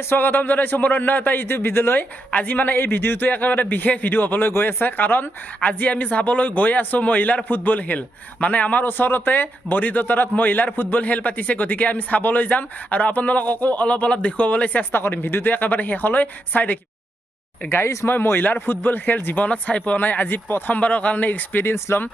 Guys স্বাগতম জনাইছোঁ মোৰ অন্য এটা ইউটিউব ভিডিঅ'লৈ। আজি মানে এই ভিডিঅ'টো একেবাৰে বিশেষ ভিডিঅ' হ'বলৈ গৈ আছে, কাৰণ আজি আমি চাবলৈ গৈ আছোঁ মহিলাৰ ফুটবল খেল। মানে আমাৰ ওচৰতে বৰিদতৰত মহিলাৰ ফুটবল খেল পাতিছে, গতিকে আমি চাবলৈ যাম আৰু আপোনালোককো অলপ দেখুৱাবলৈ চেষ্টা কৰিম। ভিডিঅ'টো একেবাৰে শেষলৈ চাই দেখিম। গাইজ মই মহিলাৰ ফুটবল খেল জীৱনত চাই পোৱা নাই, আজি প্ৰথমবাৰৰ কাৰণে এক্সপিৰিয়েঞ্চ ল'ম।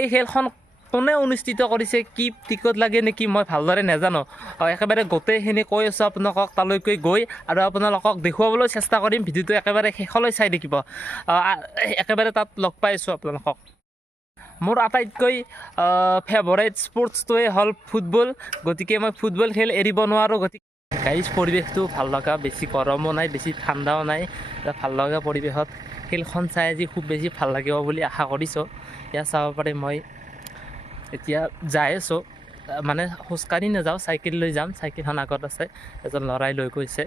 এই খেলখন কোনে অনুষ্ঠিত কৰিছে, কি টিকট লাগে নেকি মই ভালদৰে নাজানো। একেবাৰে গোটেইখিনি কৈ আছোঁ আপোনালোকক তালৈকে গৈ আৰু আপোনালোকক দেখুৱাবলৈ চেষ্টা কৰিম। ভিডিঅ'টো একেবাৰে শেষলৈ চাই দেখিব। একেবাৰে তাত লগ পাই আছোঁ আপোনালোকক। মোৰ আটাইতকৈ ফেভৰেট স্পৰ্টছটোৱে হ'ল ফুটবল, গতিকে মই ফুটবল খেল এৰিব নোৱাৰোঁ। গতিকে গাইজ পৰিৱেশটো ভাল লগা, বেছি গৰমো নাই, বেছি ঠাণ্ডাও নাই, ভাল লগা পৰিৱেশত খেলখন চাই আজি খুব বেছি ভাল লাগিব বুলি আশা কৰিছোঁ। ইয়াত চাব পাৰে মই এতিয়া যাই আছোঁ, মানে খোজকাঢ়ি নাযাওঁ, চাইকেল লৈ যাম। চাইকেলখন আগত আছে, এজন ল'ৰাই লৈ গৈছে,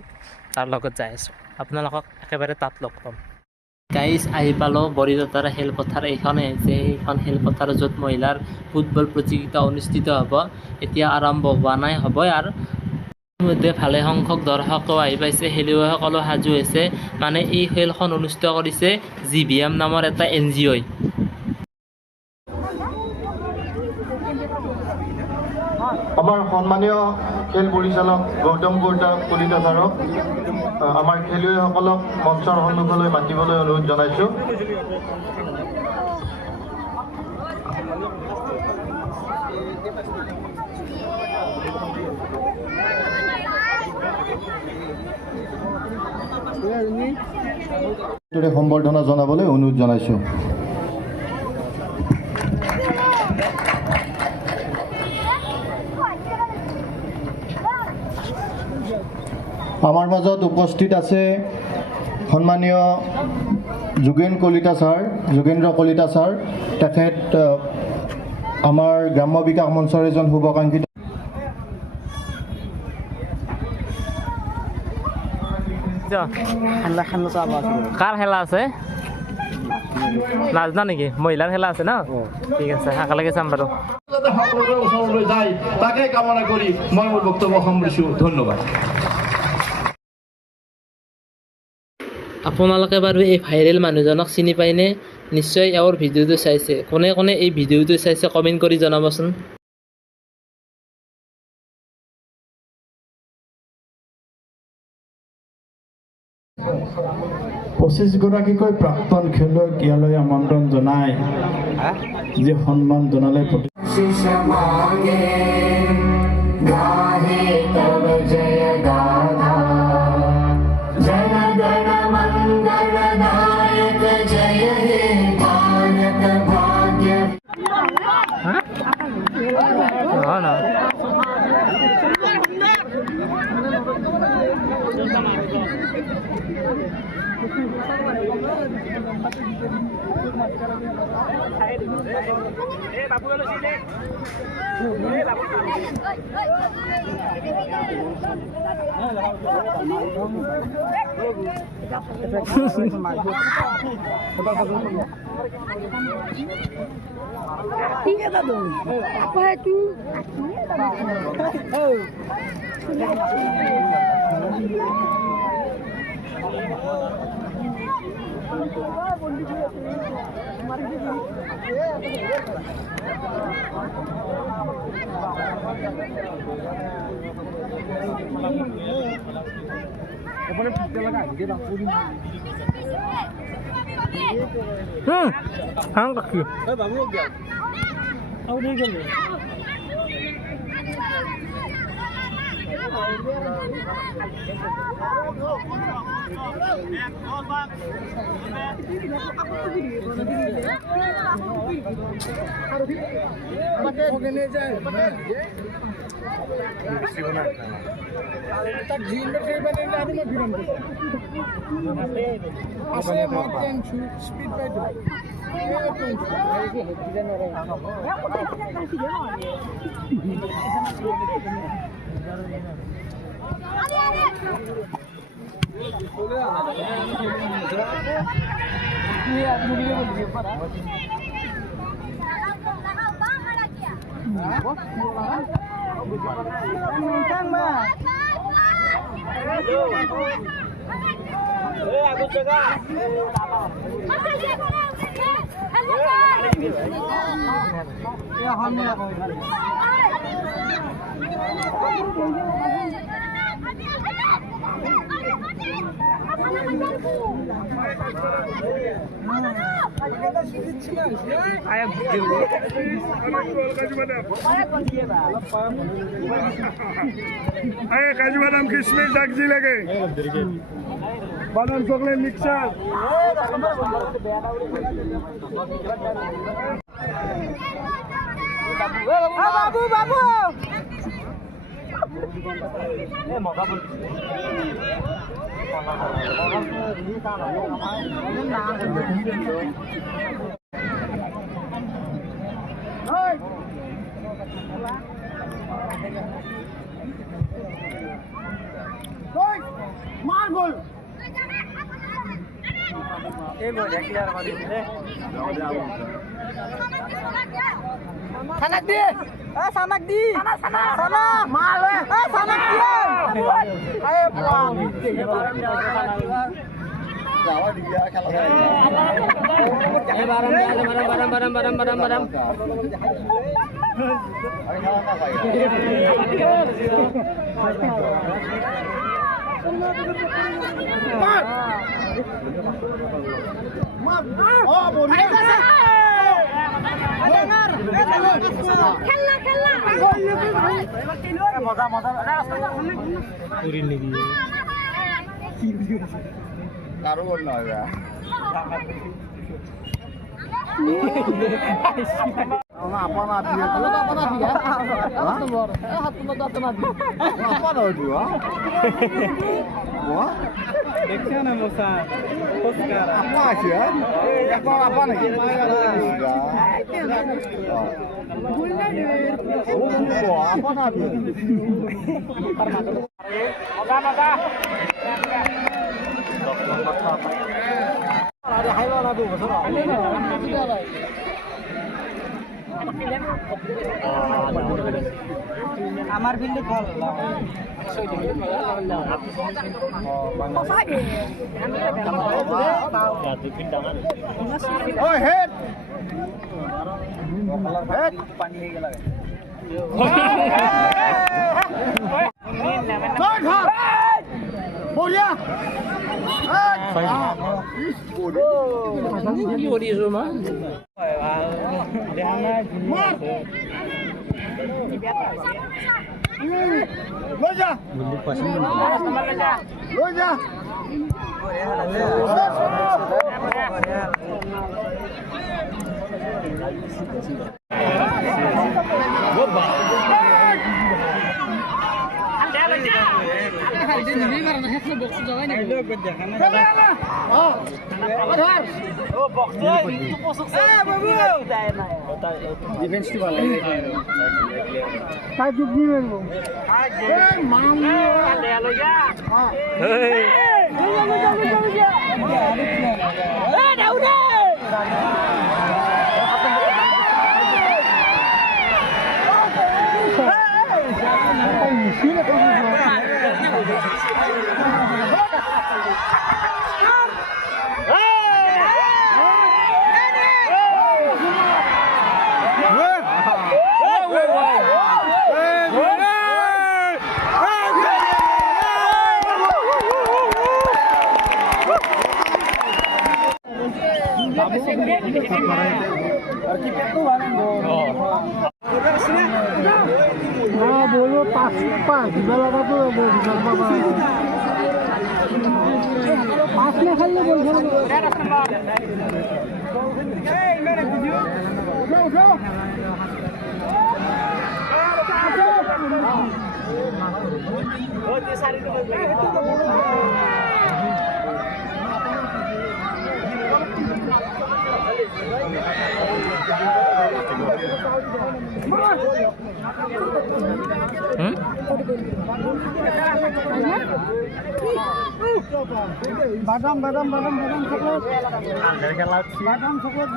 তাৰ লগত যাই আছোঁ। আপোনালোকক একেবাৰে তাত লগ পাম। গাইজ আহি পালোঁ বৰিদতৰা খেলপথাৰ। এইখনে হৈছে সেইখন খেলপথাৰ য'ত মহিলাৰ ফুটবল প্ৰতিযোগিতা অনুষ্ঠিত হ'ব। এতিয়া আৰম্ভ হোৱা নাই, হ'বই আৰু। ইতিমধ্যে ভালে সংখ্যক দৰ্শকো আহি পাইছে, খেলুৱৈসকলো সাজু হৈছে। মানে এই খেলখন অনুষ্ঠিত কৰিছে GVM নামৰ এটা NGOই। আমাৰ সন্মানীয় খেল পৰিচালক গৌতম কলিতা ছাৰক আমাৰ খেলুৱৈসকলক মঞ্চৰ সন্মুখলৈ মাতিবলৈ অনুৰোধ জনাইছোঁ। সম্বৰ্ধনা জনাবলৈ অনুৰোধ জনাইছোঁ। আমাৰ মাজত উপস্থিত আছে সন্মানীয় যোগেন্দ্ৰ কলিতা ছাৰ। তেখেত আমাৰ গ্ৰাম্য বিকাশ মঞ্চৰ এজন শুভাকাংক্ষিত। কাৰ খেলা আছে নাজানা নেকি? মহিলাৰ খেলা আছে ন? ঠিক আছে, একেলগে চাম বাৰু। সকলোৰে ওচৰলৈ যায় তাকে কামনা কৰি মই মোৰ বক্তব্য সামৰিছোঁ। ধন্যবাদ। আপোনালোকে বাৰু এই ভাইৰেল মানুহজনক চিনি পায়নে? নিশ্চয় এওঁৰ ভিডিঅ'টো চাইছে। কোনে কোনে এই ভিডিঅ'টো চাইছে কমেণ্ট কৰি জনাবচোন। 25 গৰাকীকৈ প্ৰাক্তন খেলুৱৈক ইয়ালৈ আমন্ত্ৰণ জনাই যে সন্মান জনালে কাজু বাদাম কিশমিশ ডাকজি লাগে বাদাম চকলেট মিক্সার বাবু বাবু Sanak di. Sanak di. Sana. Mal. Sanak dia. Ayo pulang. Barang. Oh, boleh. Dengar. Khela. Karo boleh ya. Apa nabi? Apa nabi ya? Apa nabi ya? Wah? দেখছে না মোসা পুরস্কার Apa aja? Apa nih? Oh, apa nabi? আমার building কল Oh, head. Head. Boleh. Loja. Bola pas bola apa pasnya kali bola Badam coklat. Badam coklat.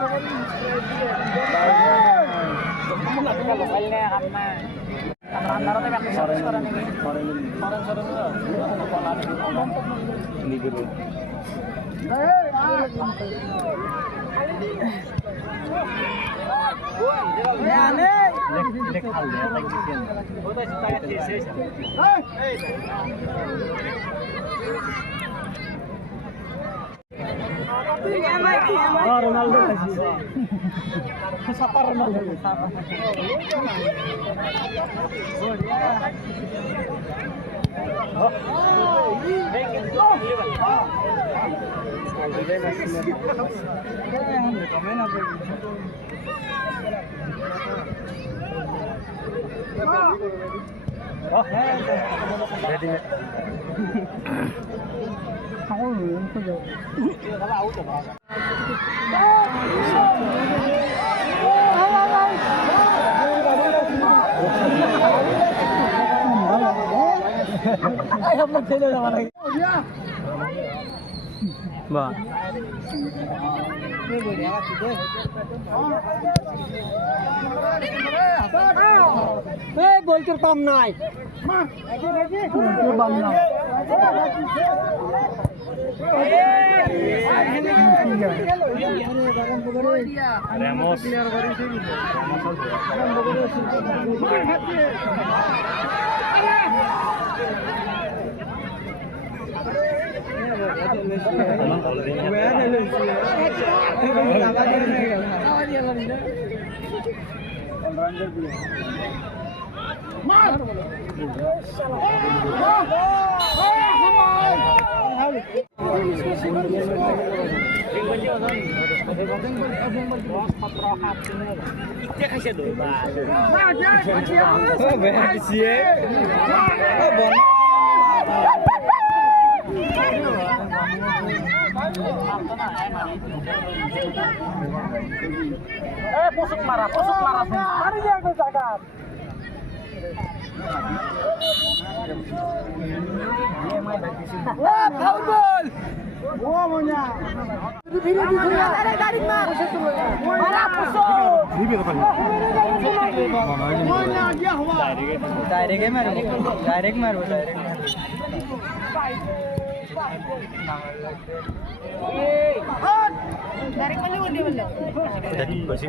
বলতে পাম নাই Pusuk marah mari dia ke zakat foul ball maunya dari mar marah pusuk maunya dia huwa direct मारो direct mana bola jadi basi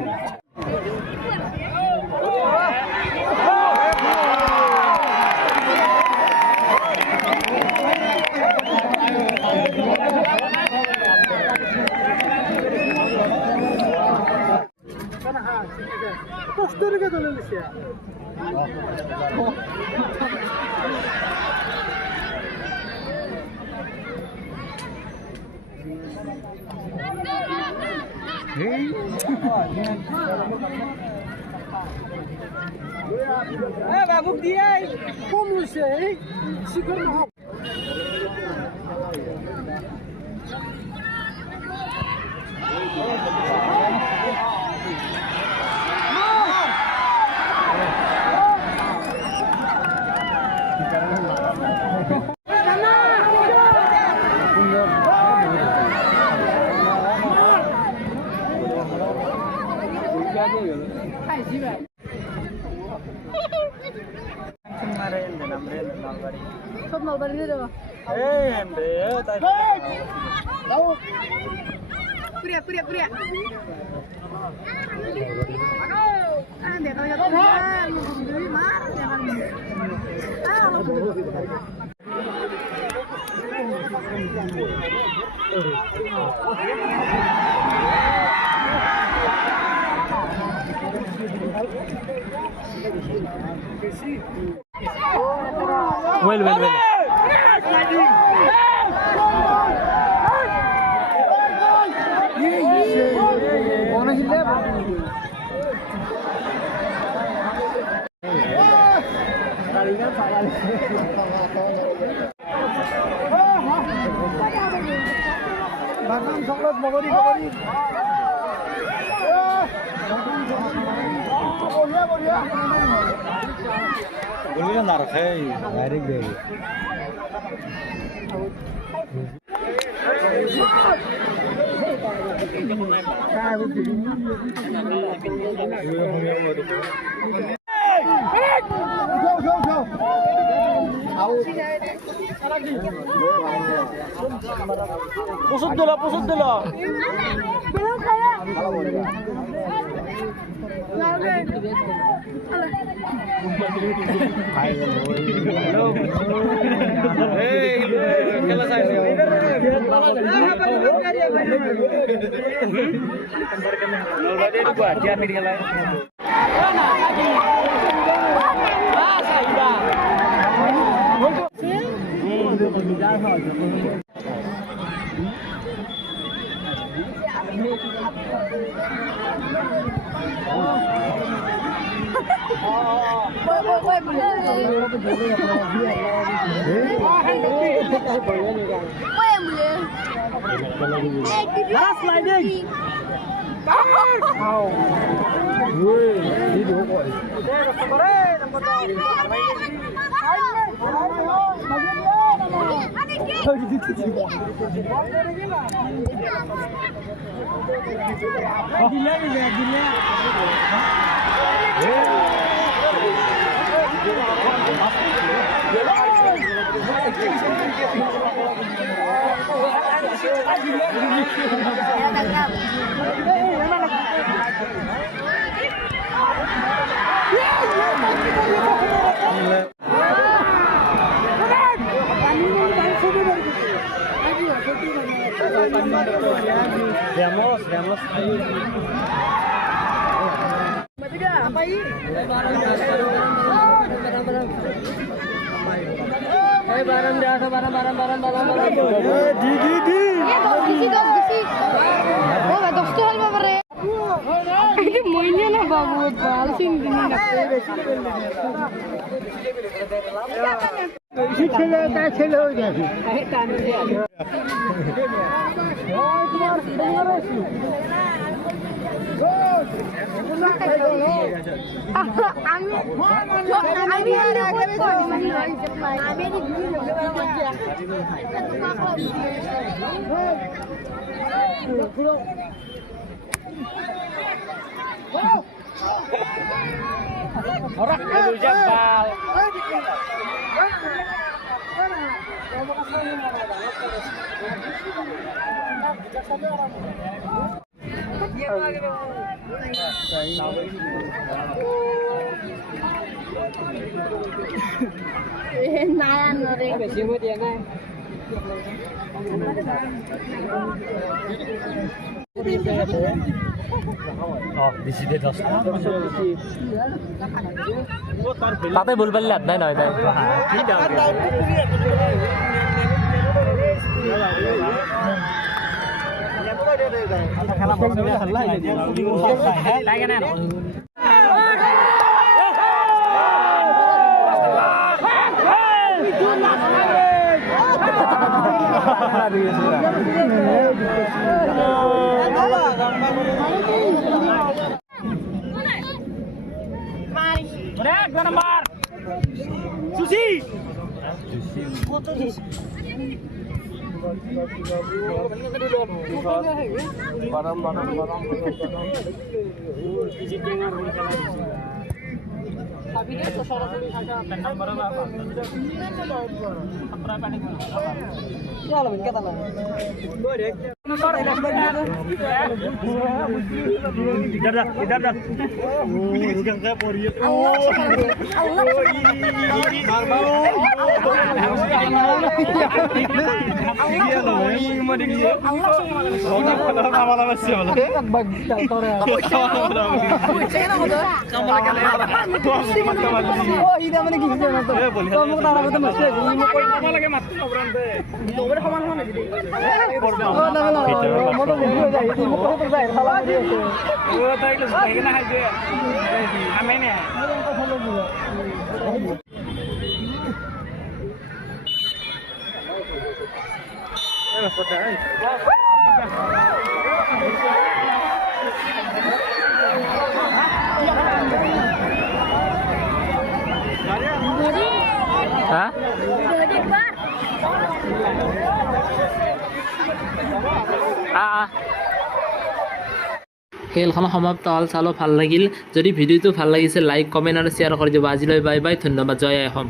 Posterga dolusia. Babuk dia, como sei, segura na Sab nalbari ne dewa. Priya. देखो मार Well. Bagam saklat mogori. Bolia. Boleh nak rakai, direct deh. Go. তাতে ভুল পারলে লাভ নাই নয় খেলখন সমাপ্ত হ'ল, চালো ভাল লাগিল। যদি ভিডিঅ'টো ভাল লাগিছে লাইক কমেণ্ট আৰু শ্বেয়াৰ কৰি দিব। আজিলৈ বাই বাই, ধন্যবাদ। জয় আই অসম।